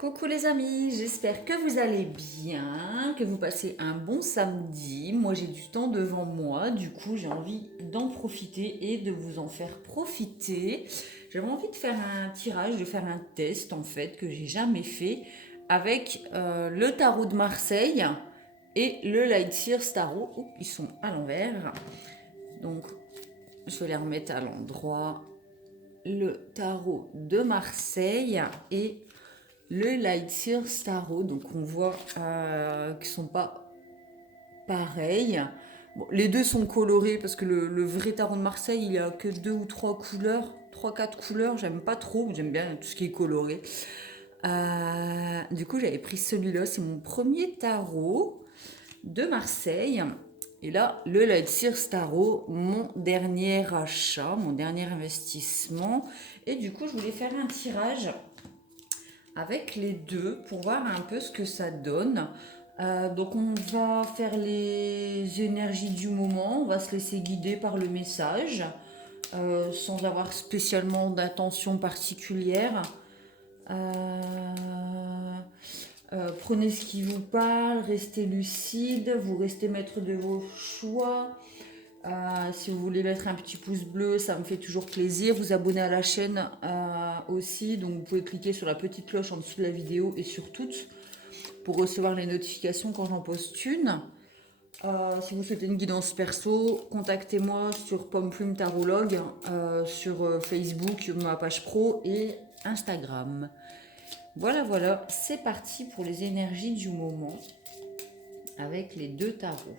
Coucou les amis, j'espère que vous allez bien, que vous passez un bon samedi. Moi j'ai du temps devant moi, du coup j'ai envie d'en profiter et de vous en faire profiter. J'avais envie de faire un tirage, de faire un test en fait que j'ai jamais fait avec le tarot de Marseille et le Lightseer Tarot. Oups, ils sont à l'envers. Donc je vais les remettre à l'endroit. Le tarot de Marseille et le Lightseer Tarot. Donc on voit qu'ils sont pas pareils. Bon, les deux sont colorés parce que le vrai tarot de Marseille, il a que deux ou trois couleurs, trois quatre couleurs. J'aime pas trop, j'aime bien tout ce qui est coloré. Du coup, j'avais pris celui-là, c'est mon premier tarot de Marseille. Et là, le Lightseer Tarot, mon dernier achat, mon dernier investissement. Et du coup, je voulais faire un tirage avec les deux pour voir un peu ce que ça donne. Donc on va faire les énergies du moment, on va se laisser guider par le message sans avoir spécialement d'intention particulière. Euh, Prenez ce qui vous parle, restez lucide, vous restez maître de vos choix. Si vous voulez mettre un petit pouce bleu, ça me fait toujours plaisir. Vous abonner à la chaîne aussi. Donc vous pouvez cliquer sur la petite cloche en dessous de la vidéo et sur toutes pour recevoir les notifications quand j'en poste une. Si vous souhaitez une guidance perso, contactez-moi sur Pomme Plume Tarologue, sur Facebook, ma page pro et Instagram. Voilà, voilà, c'est parti pour les énergies du moment avec les deux tarots.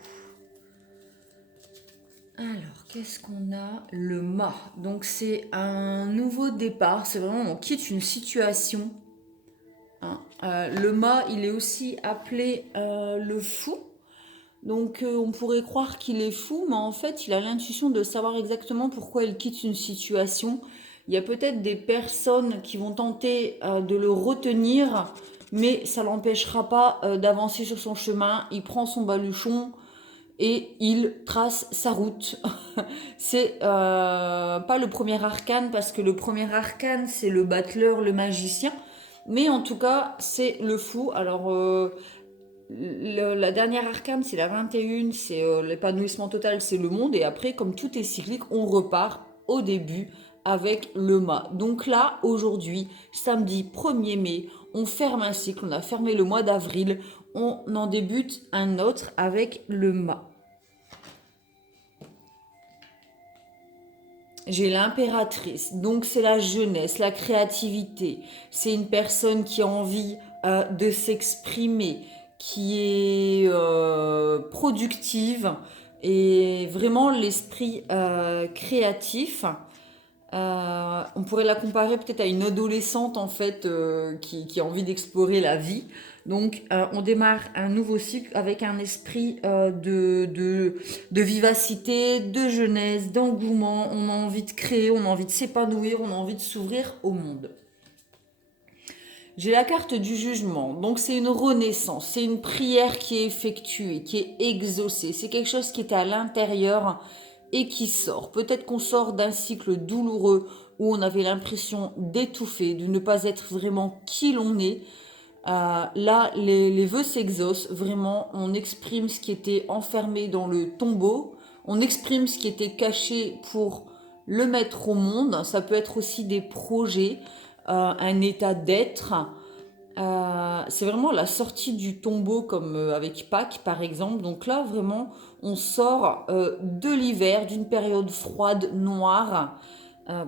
Alors, qu'est-ce qu'on a? Le mât. Donc, c'est un nouveau départ. C'est vraiment, on quitte une situation. Hein. Le mât, il est aussi appelé le fou. Donc, on pourrait croire qu'il est fou, mais en fait, il a l'intuition de savoir exactement pourquoi il quitte une situation. Il y a peut-être des personnes qui vont tenter de le retenir, mais ça l'empêchera pas d'avancer sur son chemin. Il prend son baluchon et il trace sa route. C'est pas le premier arcane parce que le premier arcane c'est le battleur, le magicien, mais en tout cas c'est le fou. Alors la dernière arcane c'est la 21, c'est l'épanouissement total, c'est le monde et après comme tout est cyclique on repart au début avec le mât. Donc là aujourd'hui, samedi 1er mai, on ferme un cycle, on a fermé le mois d'avril, on en débute un autre avec le mât. J'ai l'impératrice, donc c'est la jeunesse, la créativité. C'est une personne qui a envie de s'exprimer, qui est productive et vraiment l'esprit créatif. On pourrait la comparer peut-être à une adolescente en fait qui a envie d'explorer la vie. Donc on démarre un nouveau cycle avec un esprit de vivacité, de jeunesse, d'engouement. On a envie de créer, on a envie de s'épanouir, on a envie de s'ouvrir au monde. J'ai la carte du jugement, donc c'est une renaissance, c'est une prière qui est effectuée, qui est exaucée, c'est quelque chose qui était à l'intérieur et qui sort. Peut-être qu'on sort d'un cycle douloureux où on avait l'impression d'étouffer, de ne pas être vraiment qui l'on est. Là, les vœux s'exaucent, vraiment, on exprime ce qui était enfermé dans le tombeau, on exprime ce qui était caché pour le mettre au monde. Ça peut être aussi des projets, un état d'être. C'est vraiment la sortie du tombeau comme avec Pâques par exemple. Donc là vraiment on sort de l'hiver, d'une période froide, noire,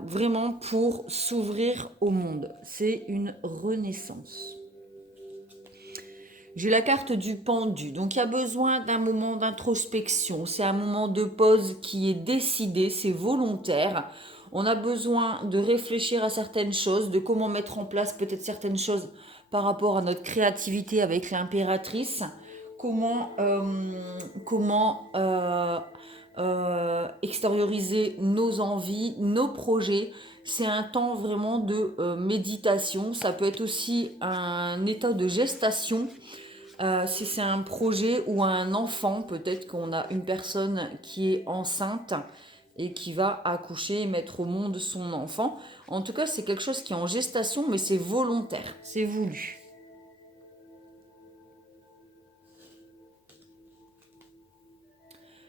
vraiment pour s'ouvrir au monde. C'est une renaissance. J'ai la carte du pendu, donc il y a besoin d'un moment d'introspection. C'est un moment de pause qui est décidé, c'est volontaire. On a besoin de réfléchir à certaines choses, de comment mettre en place peut-être certaines choses par rapport à notre créativité avec l'impératrice. Comment extérioriser nos envies, nos projets. C'est un temps vraiment de méditation. Ça peut être aussi un état de gestation. Si c'est un projet ou un enfant, peut-être qu'on a une personne qui est enceinte et qui va accoucher et mettre au monde son enfant. En tout cas, c'est quelque chose qui est en gestation, mais c'est volontaire, c'est voulu.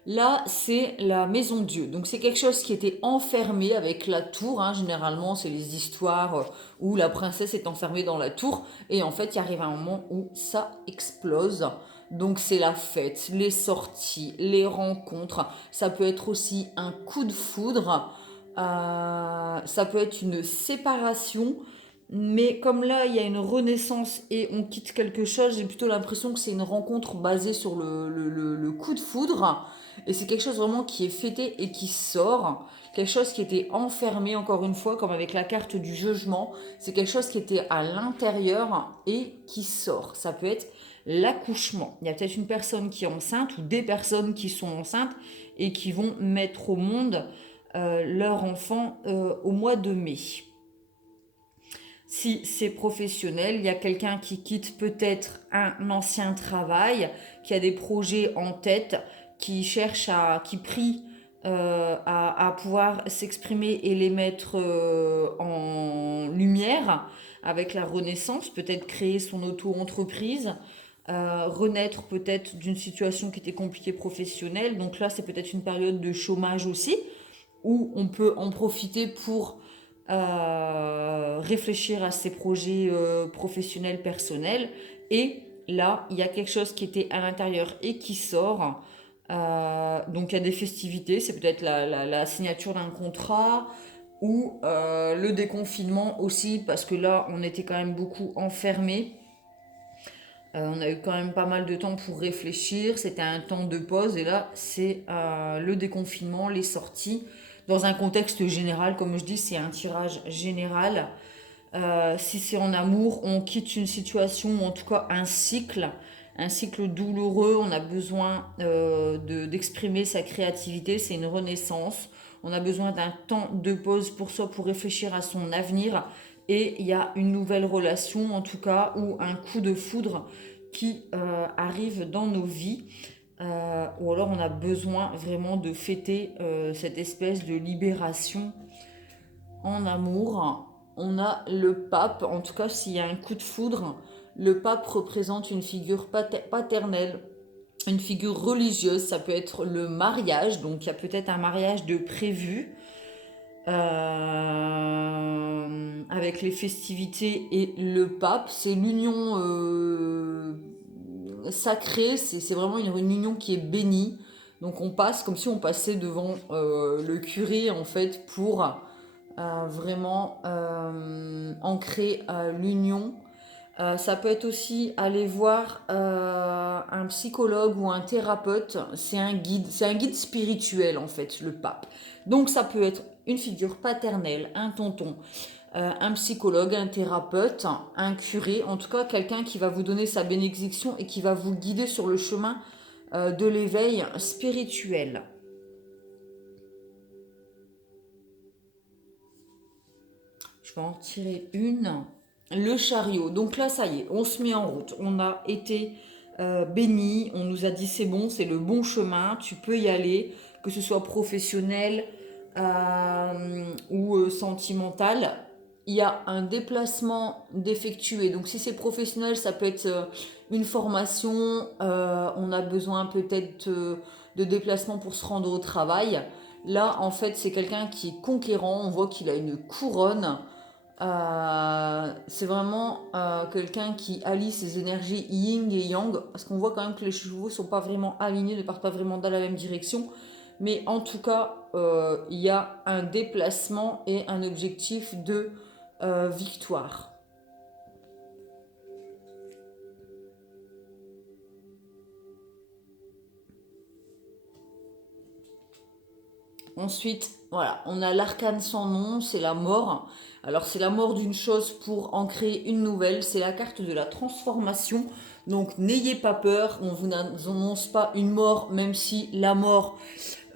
Là, c'est la maison Dieu. Donc, c'est quelque chose qui était enfermé avec la tour, hein. Généralement, c'est les histoires où la princesse est enfermée dans la tour. Et en fait, il arrive un moment où ça explose. Donc, c'est la fête, les sorties, les rencontres. Ça peut être aussi un coup de foudre. Ça peut être une séparation. Mais comme là, il y a une renaissance et on quitte quelque chose, j'ai plutôt l'impression que c'est une rencontre basée sur le coup de foudre. Et c'est quelque chose vraiment qui est fêté et qui sort. Quelque chose qui était enfermé, encore une fois, comme avec la carte du jugement. C'est quelque chose qui était à l'intérieur et qui sort. Ça peut être l'accouchement. Il y a peut-être une personne qui est enceinte ou des personnes qui sont enceintes et qui vont mettre au monde leur enfant au mois de mai. Si c'est professionnel, il y a quelqu'un qui quitte peut-être un ancien travail, qui a des projets en tête, qui prie à pouvoir s'exprimer et les mettre en lumière avec la renaissance, peut-être créer son auto-entreprise, renaître peut-être d'une situation qui était compliquée professionnelle. Donc là, c'est peut-être une période de chômage aussi, où on peut en profiter pour réfléchir à ses projets professionnels, personnels. Et là, il y a quelque chose qui était à l'intérieur et qui sort. Donc il y a des festivités, c'est peut-être la signature d'un contrat ou le déconfinement aussi, parce que là, on était quand même beaucoup enfermés. On a eu quand même pas mal de temps pour réfléchir, c'était un temps de pause et là c'est le déconfinement, les sorties. Dans un contexte général, comme je dis, c'est un tirage général. Si c'est en amour, on quitte une situation ou en tout cas un cycle douloureux. On a besoin d'exprimer sa créativité, c'est une renaissance. On a besoin d'un temps de pause pour soi, pour réfléchir à son avenir. Et il y a une nouvelle relation, en tout cas, ou un coup de foudre qui arrive dans nos vies. Ou alors on a besoin vraiment de fêter cette espèce de libération en amour. On a le pape, en tout cas s'il y a un coup de foudre, le pape représente une figure paternelle, une figure religieuse, ça peut être le mariage, donc il y a peut-être un mariage de prévu avec les festivités et le pape, c'est l'union sacrée, c'est vraiment une union qui est bénie. Donc on passe comme si on passait devant le curé en fait pour vraiment ancrer l'union. Ça peut être aussi aller voir un psychologue ou un thérapeute. C'est un guide spirituel en fait, le pape. Donc ça peut être une figure paternelle, un tonton, un psychologue, un thérapeute, un curé, en tout cas quelqu'un qui va vous donner sa bénédiction et qui va vous guider sur le chemin de l'éveil spirituel. Je vais en tirer une. Le chariot. Donc là, ça y est, on se met en route. On a été béni. On nous a dit c'est bon, c'est le bon chemin. Tu peux y aller, que ce soit professionnel ou sentimental. Il y a un déplacement d'effectuer. Donc si c'est professionnel, ça peut être une formation. On a besoin peut-être de déplacement pour se rendre au travail. Là, en fait, c'est quelqu'un qui est conquérant. On voit qu'il a une couronne. C'est vraiment quelqu'un qui allie ses énergies yin et yang, parce qu'on voit quand même que les chevaux sont pas vraiment alignés, ne partent pas vraiment dans la même direction, mais en tout cas il y a un déplacement et un objectif de victoire. Ensuite, voilà, on a l'arcane sans nom, c'est la mort. Alors c'est la mort d'une chose pour en créer une nouvelle, c'est la carte de la transformation. Donc n'ayez pas peur, on ne vous annonce pas une mort, même si la mort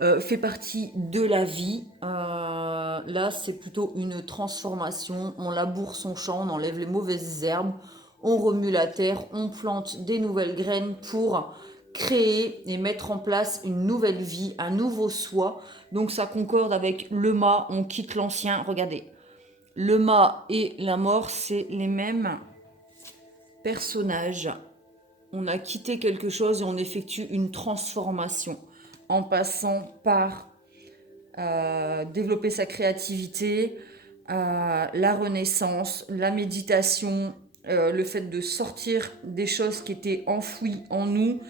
fait partie de la vie. Là, c'est plutôt une transformation. On laboure son champ, on enlève les mauvaises herbes, on remue la terre, on plante des nouvelles graines pour créer et mettre en place une nouvelle vie, un nouveau soi. Donc ça concorde avec le mât, on quitte l'ancien. Regardez, le mât et la mort, c'est les mêmes personnages. On a quitté quelque chose et on effectue une transformation. en passant par développer sa créativité, la renaissance, la méditation, le fait de sortir des choses qui étaient enfouies en nous,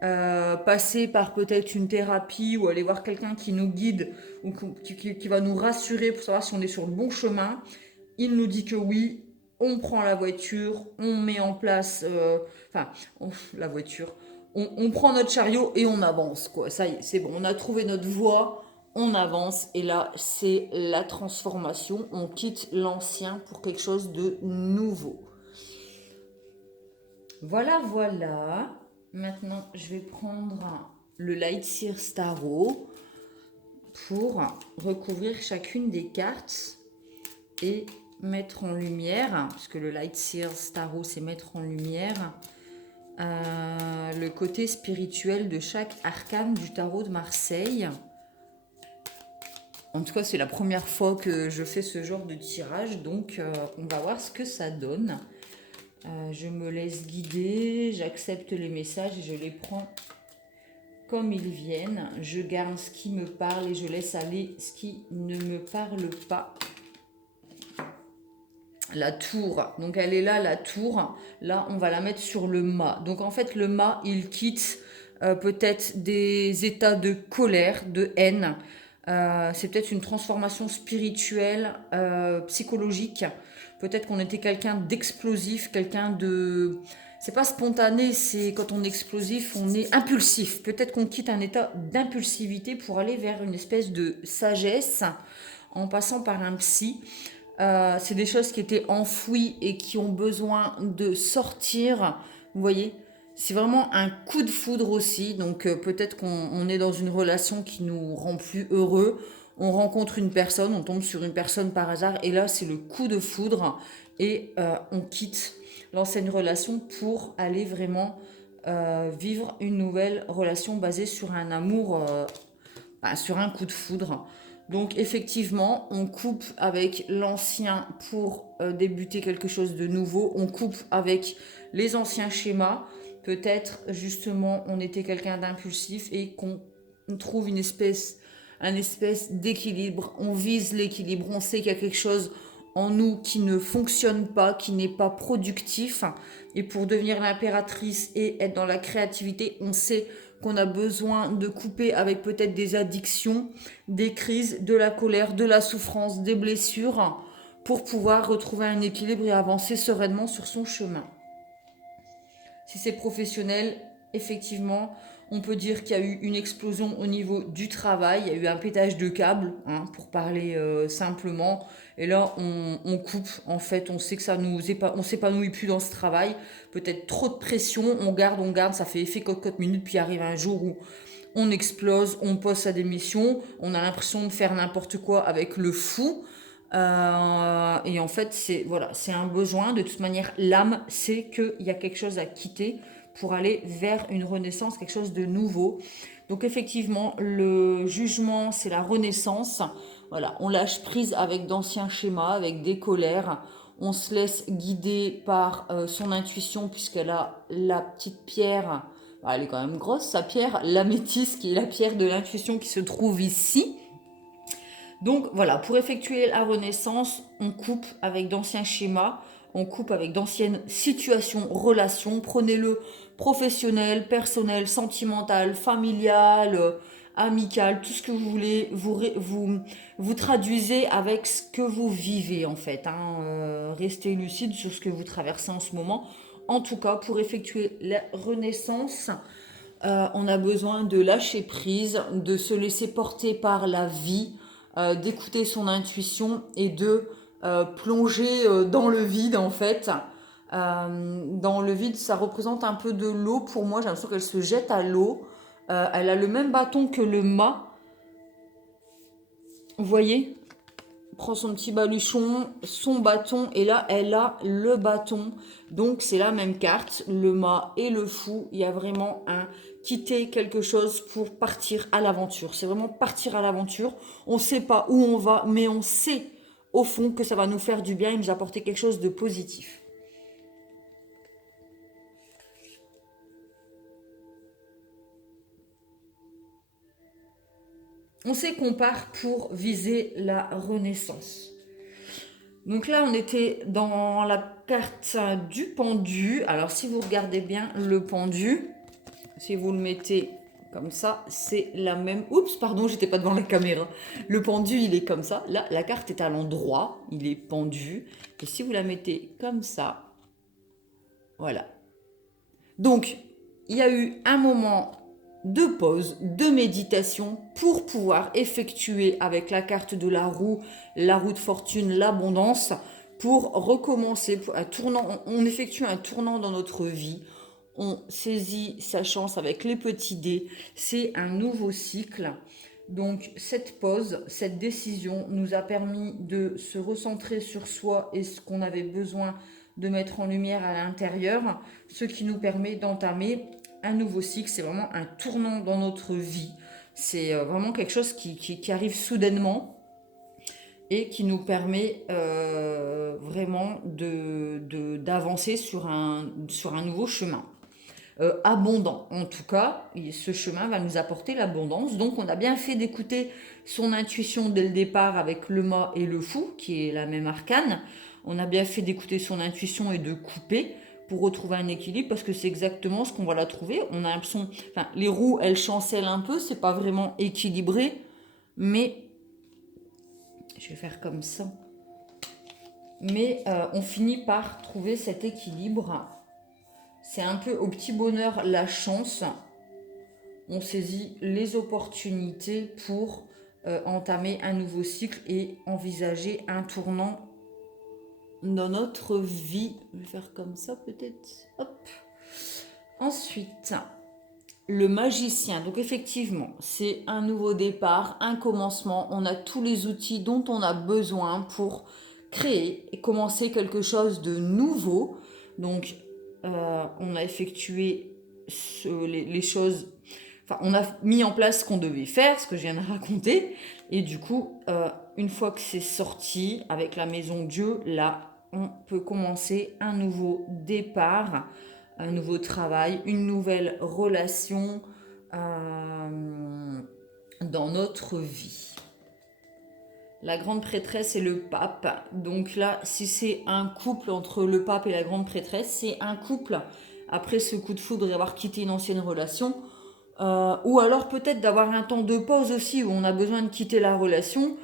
passer par peut-être une thérapie ou aller voir quelqu'un qui nous guide ou qui va nous rassurer pour savoir si on est sur le bon chemin. Il nous dit que oui, on prend la voiture, on met en place, la voiture, on prend notre chariot et on avance, quoi. Ça y est, c'est bon, on a trouvé notre voie, on avance et là, c'est la transformation. On quitte l'ancien pour quelque chose de nouveau. Voilà, voilà. Maintenant, je vais prendre le Light Seer Starro pour recouvrir chacune des cartes et mettre en lumière, puisque le Light Seer Starro, c'est mettre en lumière le côté spirituel de chaque arcane du tarot de Marseille. En tout cas, c'est la première fois que je fais ce genre de tirage, donc on va voir ce que ça donne. Je me laisse guider, j'accepte les messages et je les prends comme ils viennent. Je garde ce qui me parle et je laisse aller ce qui ne me parle pas. La tour, donc elle est là, la tour. Là, on va la mettre sur le mât. Donc en fait, le mât, il quitte peut-être des états de colère, de haine. C'est peut-être une transformation spirituelle, psychologique. Peut-être qu'on était quelqu'un d'explosif, quelqu'un de... C'est pas spontané, c'est quand on est explosif, on est impulsif. Peut-être qu'on quitte un état d'impulsivité pour aller vers une espèce de sagesse en passant par un psy. C'est des choses qui étaient enfouies et qui ont besoin de sortir. Vous voyez, c'est vraiment un coup de foudre aussi. Donc peut-être qu'on est dans une relation qui nous rend plus heureux. On rencontre une personne, on tombe sur une personne par hasard et là c'est le coup de foudre et on quitte l'ancienne relation pour aller vraiment vivre une nouvelle relation basée sur un amour, sur un coup de foudre. Donc effectivement, on coupe avec l'ancien pour débuter quelque chose de nouveau. On coupe avec les anciens schémas. Peut-être justement on était quelqu'un d'impulsif et qu'on trouve un espèce d'équilibre. On vise l'équilibre. On sait qu'il y a quelque chose en nous qui ne fonctionne pas, qui n'est pas productif. Et pour devenir l'impératrice et être dans la créativité, on sait qu'on a besoin de couper avec peut-être des addictions, des crises, de la colère, de la souffrance, des blessures, pour pouvoir retrouver un équilibre et avancer sereinement sur son chemin. Si c'est professionnel, effectivement, on peut dire qu'il y a eu une explosion au niveau du travail, il y a eu un pétage de câble, pour parler simplement. Et là, on coupe, en fait, on sait que on s'épanouit plus dans ce travail. Peut-être trop de pression, on garde, ça fait effet cocotte minute, puis arrive un jour où on explose, on pose sa démission, on a l'impression de faire n'importe quoi avec le fou. Et en fait, c'est un besoin. De toute manière, l'âme sait qu'il y a quelque chose à quitter pour aller vers une renaissance, quelque chose de nouveau. Donc effectivement, le jugement, c'est la renaissance. Voilà, on lâche prise avec d'anciens schémas, avec des colères. On se laisse guider par son intuition puisqu'elle a la petite pierre. Elle est quand même grosse, sa pierre, l'améthyste, qui est la pierre de l'intuition qui se trouve ici. Donc voilà, pour effectuer la renaissance, on coupe avec d'anciens schémas, on coupe avec d'anciennes situations, relations. Prenez-le professionnel, personnel, sentimental, familial, amical, tout ce que vous voulez. Vous traduisez avec ce que vous vivez en fait. Restez lucide sur ce que vous traversez en ce moment. En tout cas, pour effectuer la renaissance, on a besoin de lâcher prise, de se laisser porter par la vie, d'écouter son intuition et de plonger dans le vide en fait. Dans le vide, ça représente un peu de l'eau pour moi. J'ai l'impression qu'elle se jette à l'eau. Elle a le même bâton que le mât. Vous voyez ? Prend son petit baluchon, son bâton, et là, elle a le bâton. Donc, c'est la même carte, le mât et le fou. Il y a vraiment un quitter quelque chose pour partir à l'aventure. C'est vraiment partir à l'aventure. On ne sait pas où on va, mais on sait au fond que ça va nous faire du bien et nous apporter quelque chose de positif. on sait qu'on part pour viser la renaissance. Donc là, on était dans la carte du pendu. Alors, si vous regardez bien le pendu, si vous le mettez comme ça, c'est la même... Oups, pardon, j'étais pas devant la caméra. Le pendu, il est comme ça. Là, la carte est à l'endroit, il est pendu. Et si vous la mettez comme ça, voilà. Donc, il y a eu un moment de pause, de méditation pour pouvoir effectuer avec la carte de la roue de fortune, l'abondance, pour recommencer un tournant. On effectue un tournant dans notre vie. On saisit sa chance avec les petits dés. C'est un nouveau cycle. Donc cette pause, cette décision nous a permis de se recentrer sur soi et ce qu'on avait besoin de mettre en lumière à l'intérieur, ce qui nous permet d'entamer un nouveau cycle. C'est vraiment un tournant dans notre vie. C'est vraiment quelque chose qui arrive soudainement et qui nous permet vraiment d'avancer sur un nouveau chemin. Abondant en tout cas, et ce chemin va nous apporter l'abondance. Donc on a bien fait d'écouter son intuition dès le départ avec le mât et le fou, qui est la même arcane. On a bien fait d'écouter son intuition et de couper pour retrouver un équilibre, parce que c'est exactement ce qu'on va la trouver. On a l'impression, enfin, les roues elles chancellent un peu, c'est pas vraiment équilibré, mais je vais faire comme ça. Mais on finit par trouver cet équilibre. C'est un peu au petit bonheur la chance. On saisit les opportunités pour entamer un nouveau cycle et envisager un tournant dans notre vie. Je vais faire comme ça peut-être. Hop. Ensuite, le magicien. Donc effectivement, c'est un nouveau départ, un commencement. On a tous les outils dont on a besoin pour créer et commencer quelque chose de nouveau. Donc on a effectué les choses, enfin on a mis en place ce qu'on devait faire, ce que je viens de raconter, et du coup une fois que c'est sorti avec la maison Dieu, là on peut commencer un nouveau départ, un nouveau travail, une nouvelle relation dans notre vie. La grande prêtresse et le pape. Donc là, si c'est un couple entre le pape et la grande prêtresse, c'est un couple après ce coup de foudre et avoir quitté une ancienne relation, ou alors peut-être d'avoir un temps de pause aussi où on a besoin de quitter la relation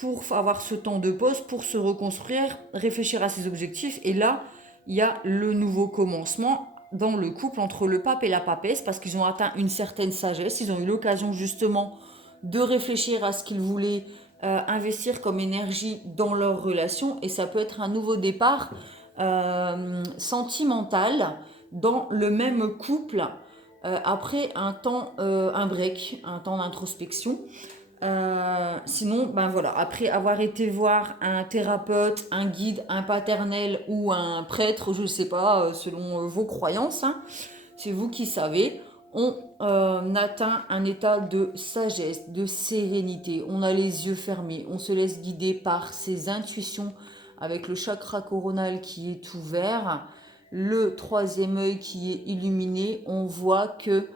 pour avoir ce temps de pause pour se reconstruire, réfléchir à ses objectifs. Et là, il y a le nouveau commencement dans le couple entre le pape et la papesse, parce qu'ils ont atteint une certaine sagesse, ils ont eu l'occasion justement de réfléchir à ce qu'ils voulaient investir comme énergie dans leur relation, et ça peut être un nouveau départ sentimental dans le même couple après un temps, un break, un temps d'introspection. Sinon, ben voilà, après avoir été voir un thérapeute, un guide, un paternel ou un prêtre, je ne sais pas, selon vos croyances, hein, c'est vous qui savez, on atteint un état de sagesse, de sérénité. On a les yeux fermés, on se laisse guider par ses intuitions avec le chakra coronal qui est ouvert, le troisième œil qui est illuminé. On voit que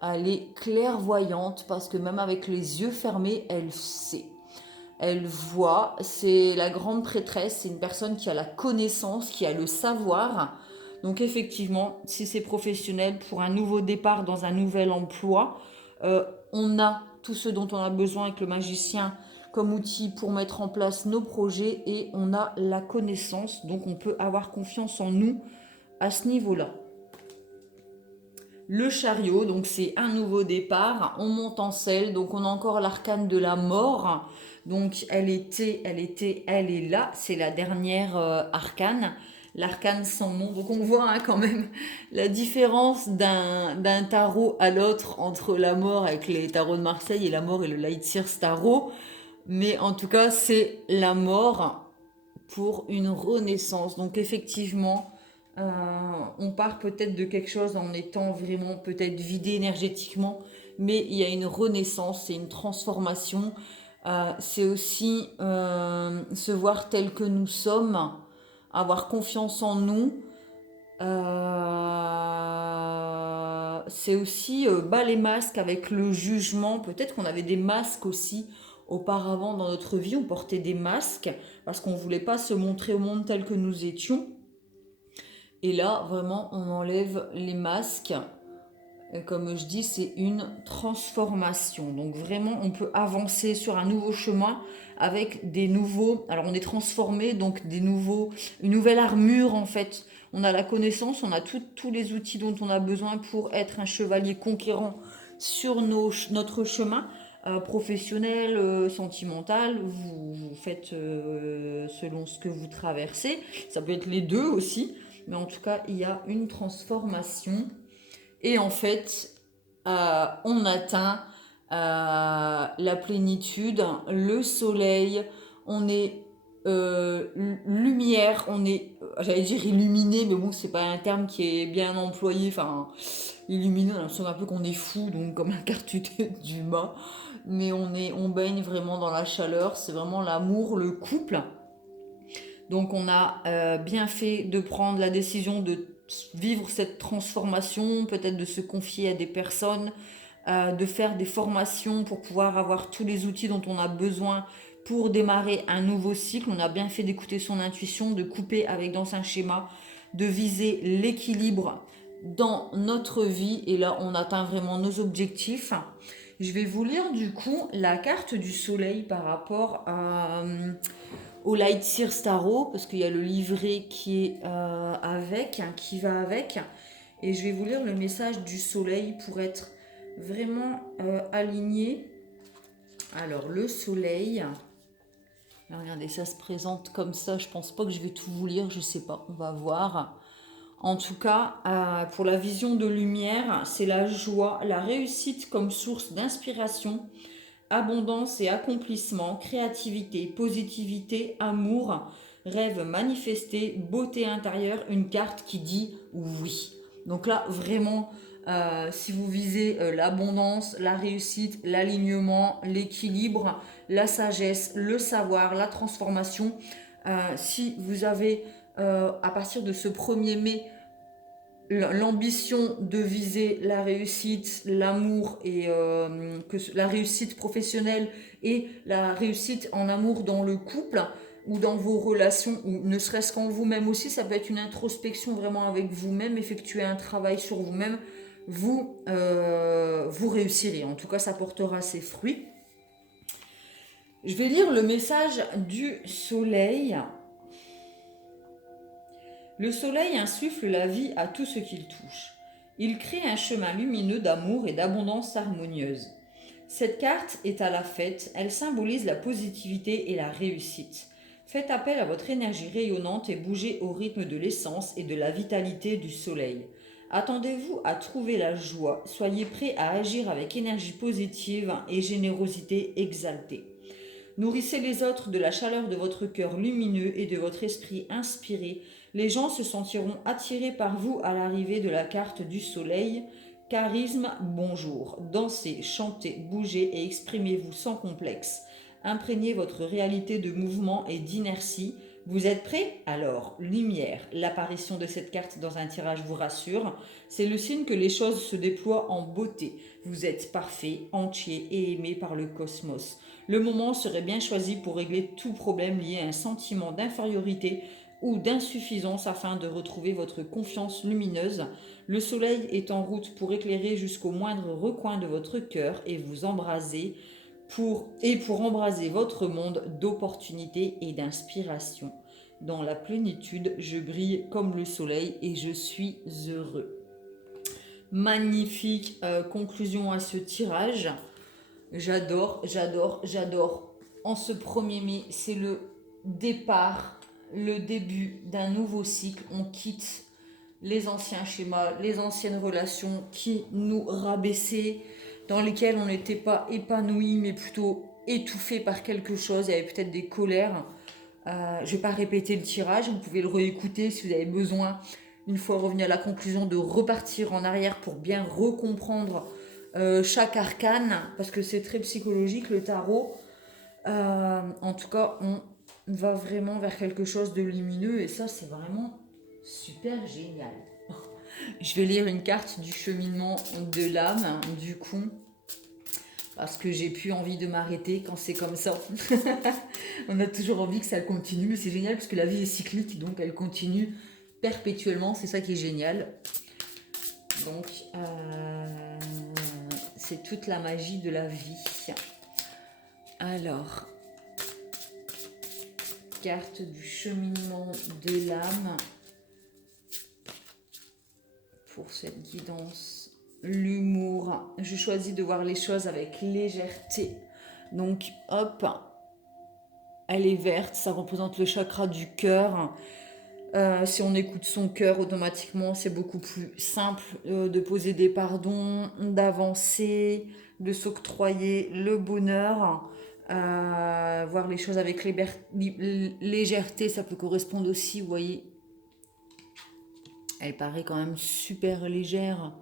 elle est clairvoyante parce que même avec les yeux fermés, elle sait. Elle voit, c'est la grande prêtresse, c'est une personne qui a la connaissance, qui a le savoir. Donc effectivement, si c'est professionnel, pour un nouveau départ dans un nouvel emploi, on a tout ce dont on a besoin avec le magicien comme outil pour mettre en place nos projets, et on a la connaissance, donc on peut avoir confiance en nous à ce niveau-là. Le chariot, donc c'est un nouveau départ, on monte en selle, donc on a encore l'arcane de la mort, donc elle est là, c'est la dernière arcane, l'arcane sans nom. Donc on voit hein, quand même la différence d'un tarot à l'autre entre la mort avec les tarots de Marseille et la mort et le Light Sears tarot, mais en tout cas c'est la mort pour une renaissance. Donc effectivement, on part peut-être de quelque chose en étant vraiment peut-être vidé énergétiquement, mais il y a une renaissance, c'est une transformation. C'est aussi se voir tel que nous sommes, avoir confiance en nous, c'est aussi bas les masques avec le jugement. Peut-être qu'on avait des masques aussi auparavant dans notre vie. On portait des masques parce qu'on ne voulait pas se montrer au monde tel que nous étions. Et là, vraiment, on enlève les masques. Et comme je dis, c'est une transformation. Donc vraiment, on peut avancer sur un nouveau chemin avec des nouveaux... Alors, on est transformé, donc des nouveaux... Une nouvelle armure, en fait. On a la connaissance, on a tous les outils dont on a besoin pour être un chevalier conquérant sur notre chemin professionnel, sentimental. Vous faites selon ce que vous traversez. Ça peut être les deux aussi. Mais en tout cas, il y a une transformation. Et en fait, on atteint la plénitude, le soleil, on est lumière, on est, j'allais dire illuminé, mais bon, c'est pas un terme qui est bien employé. Enfin, illuminé, on a l'impression un peu qu'on est fou, donc comme un cartuté d'humain. Mais on baigne vraiment dans la chaleur, c'est vraiment l'amour, le couple. Donc on a bien fait de prendre la décision de vivre cette transformation, peut-être de se confier à des personnes, de faire des formations pour pouvoir avoir tous les outils dont on a besoin pour démarrer un nouveau cycle. On a bien fait d'écouter son intuition, de couper avec d'anciens schémas, de viser l'équilibre dans notre vie. Et là, on atteint vraiment nos objectifs. Je vais vous lire du coup la carte du soleil par rapport au Light Seer Tarot, parce qu'il y a le livret qui est avec, qui va avec. Et je vais vous lire le message du soleil pour être vraiment aligné. Alors, le soleil. Alors, regardez, ça se présente comme ça. Je pense pas que je vais tout vous lire, je sais pas. On va voir. En tout cas, pour la vision de lumière, c'est la joie, la réussite comme source d'inspiration, abondance et accomplissement, créativité, positivité, amour, rêve manifesté, beauté intérieure, une carte qui dit oui. Donc là, vraiment, si vous visez l'abondance, la réussite, l'alignement, l'équilibre, la sagesse, le savoir, la transformation, si vous avez à partir de ce 1er mai l'ambition de viser la réussite, l'amour et la réussite professionnelle et la réussite en amour dans le couple ou dans vos relations ou ne serait-ce qu'en vous-même aussi, ça peut être une introspection vraiment avec vous-même, effectuer un travail sur vous-même, vous réussirez. En tout cas, ça portera ses fruits. Je vais lire le message du soleil. Le soleil insuffle la vie à tout ce qu'il touche. Il crée un chemin lumineux d'amour et d'abondance harmonieuse. Cette carte est à la fête, elle symbolise la positivité et la réussite. Faites appel à votre énergie rayonnante et bougez au rythme de l'essence et de la vitalité du soleil. Attendez-vous à trouver la joie, soyez prêts à agir avec énergie positive et générosité exaltée. Nourrissez les autres de la chaleur de votre cœur lumineux et de votre esprit inspiré. Les gens se sentiront attirés par vous à l'arrivée de la carte du soleil. Charisme, bonjour. Dansez, chantez, bougez et exprimez-vous sans complexe. Imprégnez votre réalité de mouvement et d'inertie. Vous êtes prêts? Alors, lumière. L'apparition de cette carte dans un tirage vous rassure. C'est le signe que les choses se déploient en beauté. Vous êtes parfait, entier et aimé par le cosmos. Le moment serait bien choisi pour régler tout problème lié à un sentiment d'infériorité ou d'insuffisance afin de retrouver votre confiance lumineuse. Le soleil est en route pour éclairer jusqu'au moindre recoin de votre cœur et vous embraser pour embraser votre monde d'opportunités et d'inspiration. Dans la plénitude, je brille comme le soleil et je suis heureux. Magnifique conclusion à ce tirage. J'adore, j'adore, j'adore. En ce 1er mai, c'est le départ, le début d'un nouveau cycle. On quitte les anciens schémas, les anciennes relations qui nous rabaissaient, dans lesquelles on n'était pas épanoui, mais plutôt étouffé par quelque chose. Il y avait peut-être des colères. Je ne vais pas répéter le tirage, vous pouvez le réécouter si vous avez besoin, une fois revenu à la conclusion, de repartir en arrière pour bien recomprendre chaque arcane, parce que c'est très psychologique le tarot. En tout cas, on va vraiment vers quelque chose de lumineux et ça, c'est vraiment super génial. Je vais lire une carte du cheminement de l'âme, du coup, parce que j'ai plus envie de m'arrêter quand c'est comme ça. On a toujours envie que ça continue, mais c'est génial parce que la vie est cyclique, donc elle continue perpétuellement, c'est ça qui est génial. Donc, c'est toute la magie de la vie. Alors, carte du cheminement de l'âme pour cette guidance. L'humour. Je choisis de voir les choses avec légèreté. Donc, hop, elle est verte, ça représente le chakra du cœur. Si on écoute son cœur, automatiquement, c'est beaucoup plus simple de poser des pardons, d'avancer, de s'octroyer le bonheur. Voir les choses avec légèreté, ça peut correspondre aussi, vous voyez. Elle paraît quand même super légère.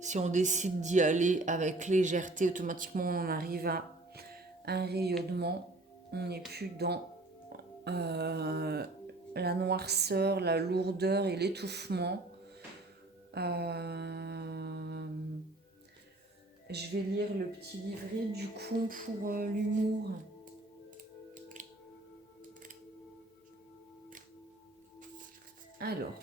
Si on décide d'y aller avec légèreté, automatiquement, on arrive à un rayonnement. On n'est plus dans la noirceur, la lourdeur et l'étouffement. Je vais lire le petit livret du coup pour l'humour. Alors,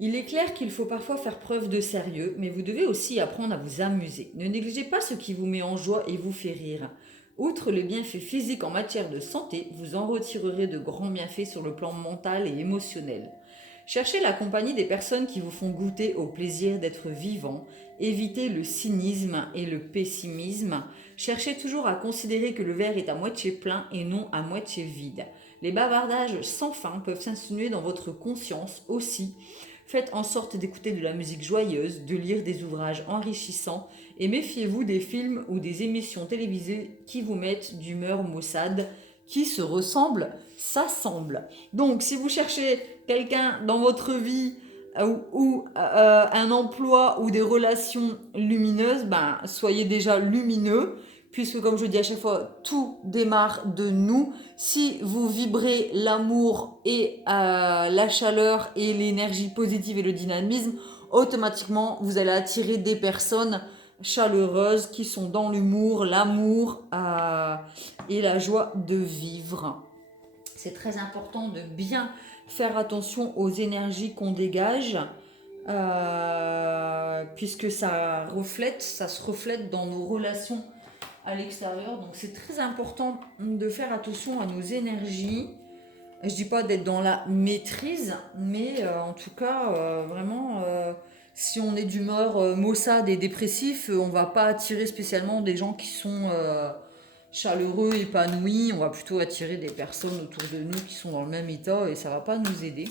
il est clair qu'il faut parfois faire preuve de sérieux, mais vous devez aussi apprendre à vous amuser. Ne négligez pas ce qui vous met en joie et vous fait rire. Outre les bienfaits physiques en matière de santé, vous en retirerez de grands bienfaits sur le plan mental et émotionnel. Cherchez la compagnie des personnes qui vous font goûter au plaisir d'être vivant. Évitez le cynisme et le pessimisme. Cherchez toujours à considérer que le verre est à moitié plein et non à moitié vide. Les bavardages sans fin peuvent s'insinuer dans votre conscience aussi. Faites en sorte d'écouter de la musique joyeuse, de lire des ouvrages enrichissants et méfiez-vous des films ou des émissions télévisées qui vous mettent d'humeur maussade. Qui se ressemble, s'assemble. Donc, si vous cherchez quelqu'un dans votre vie ou un emploi ou des relations lumineuses, ben, soyez déjà lumineux, puisque comme je dis à chaque fois, tout démarre de nous. Si vous vibrez l'amour et la chaleur et l'énergie positive et le dynamisme, automatiquement, vous allez attirer des personnes chaleureuses qui sont dans l'humour, l'amour et la joie de vivre. C'est très important de bien faire attention aux énergies qu'on dégage, puisque ça se reflète dans nos relations à l'extérieur. Donc c'est très important de faire attention à nos énergies. Je dis pas d'être dans la maîtrise, mais en tout cas, vraiment, si on est d'humeur maussade et dépressif, on va pas attirer spécialement des gens qui sont chaleureux, épanouis. On va plutôt attirer des personnes autour de nous qui sont dans le même état et ça va pas nous aider.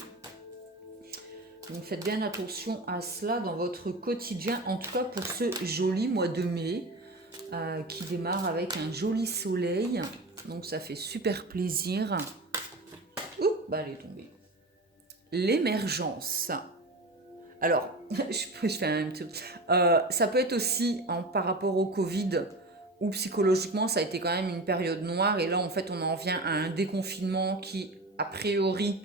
Donc faites bien attention à cela dans votre quotidien, en tout cas pour ce joli mois de mai qui démarre avec un joli soleil. Donc ça fait super plaisir. Ouh, bah elle est tombée. L'émergence. Alors, je fais un petit... ça peut être aussi par rapport au Covid, où psychologiquement ça a été quand même une période noire, et là en fait on en vient à un déconfinement qui a priori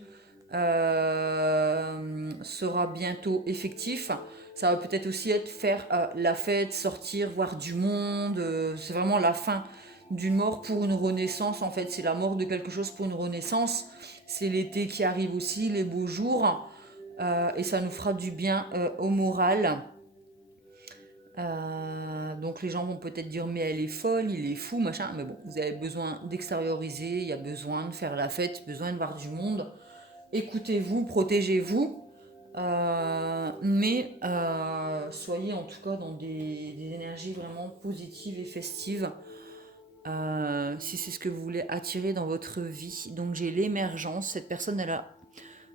sera bientôt effectif. Ça va peut-être aussi être faire la fête, sortir, voir du monde. C'est vraiment la fin d'une mort pour une renaissance. En fait, c'est la mort de quelque chose pour une renaissance. C'est l'été qui arrive aussi, les beaux jours. Et ça nous fera du bien au moral. Donc les gens vont peut-être dire mais elle est folle, il est fou, machin. Mais bon, vous avez besoin d'extérioriser, il y a besoin de faire la fête, besoin de voir du monde. Écoutez-vous, protégez-vous. Mais soyez en tout cas dans des énergies vraiment positives et festives. Si c'est ce que vous voulez attirer dans votre vie. Donc j'ai l'émergence. Cette personne, elle a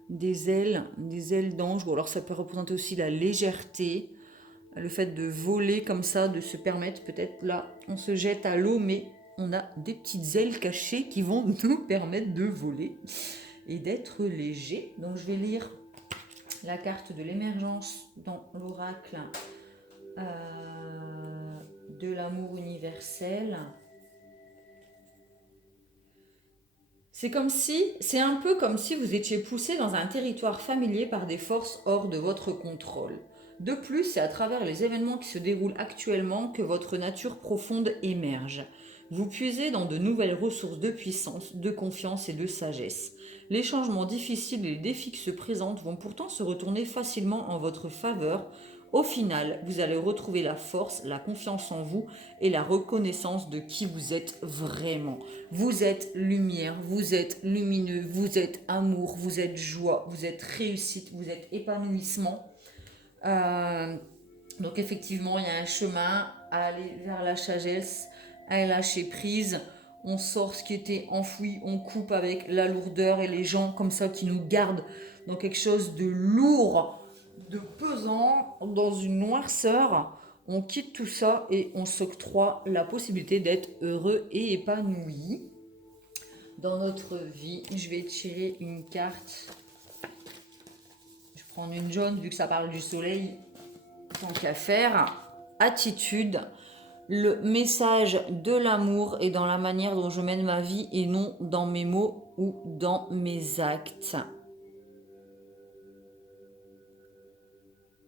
des ailes d'ange. Ou alors ça peut représenter aussi la légèreté, le fait de voler comme ça, de se permettre, peut-être là, on se jette à l'eau, mais on a des petites ailes cachées qui vont nous permettre de voler et d'être léger. Donc je vais lire la carte de l'émergence dans l'oracle de l'amour universel. C'est un peu comme si vous étiez poussé dans un territoire familier par des forces hors de votre contrôle. De plus, c'est à travers les événements qui se déroulent actuellement que votre nature profonde émerge. Vous puisez dans de nouvelles ressources de puissance, de confiance et de sagesse. Les changements difficiles et les défis qui se présentent vont pourtant se retourner facilement en votre faveur. Au final, vous allez retrouver la force, la confiance en vous et la reconnaissance de qui vous êtes vraiment. Vous êtes lumière, vous êtes lumineux, vous êtes amour, vous êtes joie, vous êtes réussite, vous êtes épanouissement. Euh, donc effectivement, il y a un chemin à aller vers la sagesse, à lâcher prise. On sort ce qui était enfoui, on coupe avec la lourdeur et les gens comme ça qui nous gardent dans quelque chose de lourd, de pesant, dans une noirceur. On quitte tout ça et on s'octroie la possibilité d'être heureux et épanoui dans notre vie. Je vais tirer une carte. Je vais prendre une jaune vu que ça parle du soleil. Tant qu'à faire. Attitude. Le message de l'amour est dans la manière dont je mène ma vie et non dans mes mots ou dans mes actes.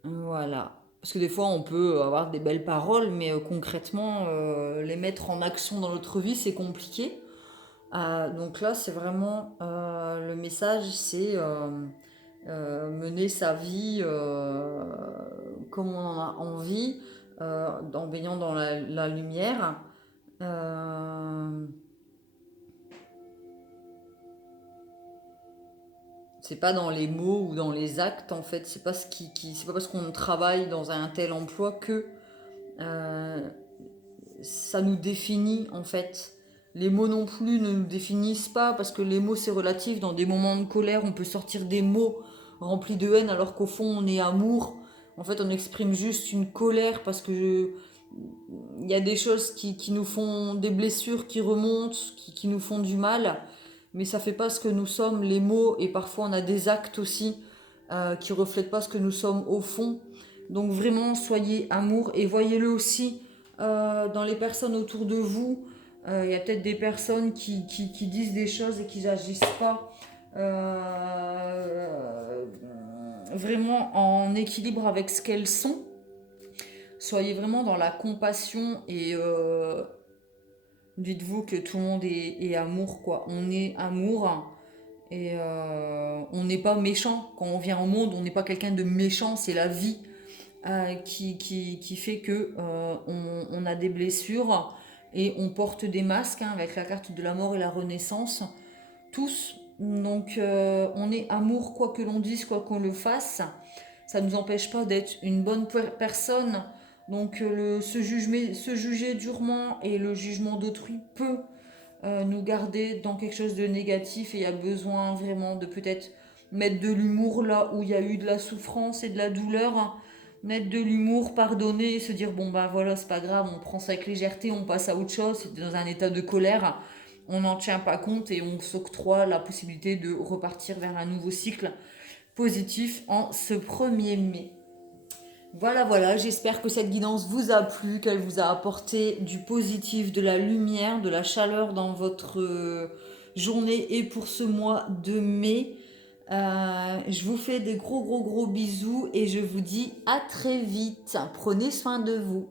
Voilà. Parce que des fois, on peut avoir des belles paroles, mais concrètement, les mettre en action dans notre vie, c'est compliqué. Donc là, c'est vraiment le message, c'est mener sa vie comme on en a envie, en baignant dans la lumière. C'est pas dans les mots ou dans les actes en fait. C'est pas c'est pas parce qu'on travaille dans un tel emploi que euh, ça nous définit en fait. Les mots non plus ne nous définissent pas parce que les mots c'est relatif. Dans des moments de colère, on peut sortir des mots remplis de haine alors qu'au fond on est amour. En fait, on exprime juste une colère parce que il y a des choses qui nous font des blessures qui remontent, qui nous font du mal, mais ça fait pas ce que nous sommes, les mots, et parfois on a des actes aussi qui reflètent pas ce que nous sommes au fond. Donc vraiment, soyez amour et voyez-le aussi dans les personnes autour de vous. Il y a peut-être des personnes qui disent des choses et qui n'agissent pas vraiment en équilibre avec ce qu'elles sont. Soyez vraiment dans la compassion et dites-vous que tout le monde est amour, quoi. On est amour et on n'est pas méchant. Quand on vient au monde, on n'est pas quelqu'un de méchant, c'est la vie qui fait que on a des blessures et on porte des masques hein, avec la carte de la mort et la renaissance. Tous. Donc on est amour, quoi que l'on dise, quoi qu'on le fasse. Ça ne nous empêche pas d'être une bonne personne. Donc se juger durement et le jugement d'autrui peut nous garder dans quelque chose de négatif et il y a besoin vraiment de peut-être mettre de l'humour là où il y a eu de la souffrance et de la douleur. Mettre de l'humour, pardonner, se dire bon bah voilà c'est pas grave, on prend ça avec légèreté, on passe à autre chose, c'est dans un état de colère, on n'en tient pas compte et on s'octroie la possibilité de repartir vers un nouveau cycle positif en ce 1er mai. Voilà, voilà, j'espère que cette guidance vous a plu, qu'elle vous a apporté du positif, de la lumière, de la chaleur dans votre journée et pour ce mois de mai. Je vous fais des gros bisous et je vous dis à très vite. Prenez soin de vous.